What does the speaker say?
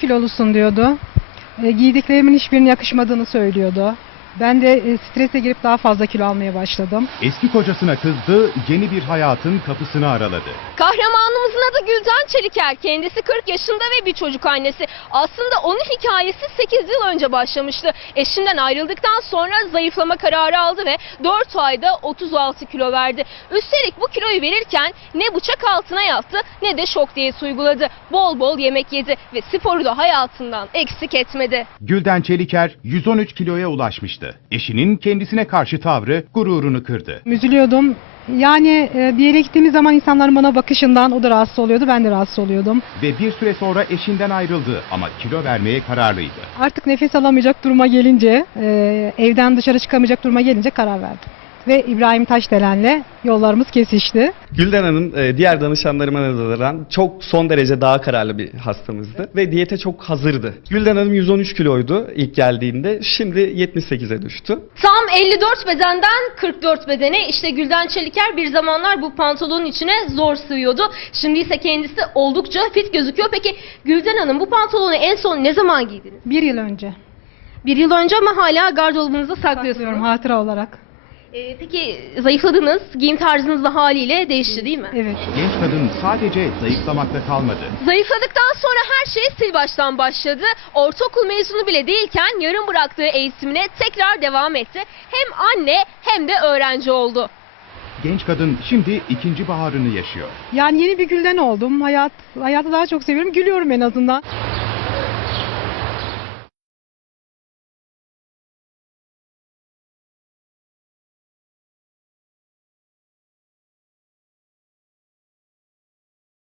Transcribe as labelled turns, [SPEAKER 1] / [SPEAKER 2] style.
[SPEAKER 1] kilolusun diyordu. Giydiklerimin hiçbirine yakışmadığını söylüyordu. Ben de strese girip daha fazla kilo almaya başladım.
[SPEAKER 2] Eski kocasına kızdı, yeni bir hayatın kapısını araladı.
[SPEAKER 3] Kahramanımızın adı Gülden Çeliker. Kendisi 40 yaşında ve bir çocuk annesi. Aslında onun hikayesi 8 yıl önce başlamıştı. Eşinden ayrıldıktan sonra zayıflama kararı aldı ve 4 ayda 36 kilo verdi. Üstelik bu kiloyu verirken ne bıçak altına yattı ne de şok diyeti uyguladı. Bol bol yemek yedi ve sporu da hayatından eksik etmedi.
[SPEAKER 2] Gülden Çeliker 113 kiloya ulaşmıştı. Eşinin kendisine karşı tavrı gururunu kırdı.
[SPEAKER 1] Üzülüyordum. Yani bir yere gittiğimiz zaman insanların bana bakışından o da rahatsız oluyordu, ben de rahatsız oluyordum.
[SPEAKER 2] Ve bir süre sonra eşinden ayrıldı ama kilo vermeye kararlıydı.
[SPEAKER 1] Artık nefes alamayacak duruma gelince, evden dışarı çıkamayacak duruma gelince karar verdim. Ve İbrahim Taşdelen'le yollarımız kesişti.
[SPEAKER 4] Gülden Hanım diğer danışanlarıma nazaran çok son derece daha kararlı bir hastamızdı ve diyete çok hazırdı. Gülden Hanım 113 kiloydu ilk geldiğinde, şimdi 78'e düştü.
[SPEAKER 3] Tam 54 bedenden 44 bedene. İşte Gülden Çeliker bir zamanlar bu pantolonun içine zor sığıyordu. Şimdi ise kendisi oldukça fit gözüküyor. Peki Gülden Hanım, bu pantolonu en son ne zaman giydiniz?
[SPEAKER 1] 1 yıl önce.
[SPEAKER 3] 1 yıl önce ama hala gardırobunuzda saklıyorsunuz.
[SPEAKER 1] Saklıyorum hatıra olarak.
[SPEAKER 3] Peki zayıfladınız, giyim tarzınız da haliyle değişti değil mi?
[SPEAKER 1] Evet.
[SPEAKER 2] Genç kadın sadece zayıflamakta kalmadı.
[SPEAKER 3] Zayıfladıktan sonra her şey sil baştan başladı. Ortaokul mezunu bile değilken yarım bıraktığı eğitimine tekrar devam etti. Hem anne hem de öğrenci oldu.
[SPEAKER 2] Genç kadın şimdi ikinci baharını yaşıyor.
[SPEAKER 1] Yani yeni bir Gülden oldum. Hayatı daha çok seviyorum. Gülüyorum en azından.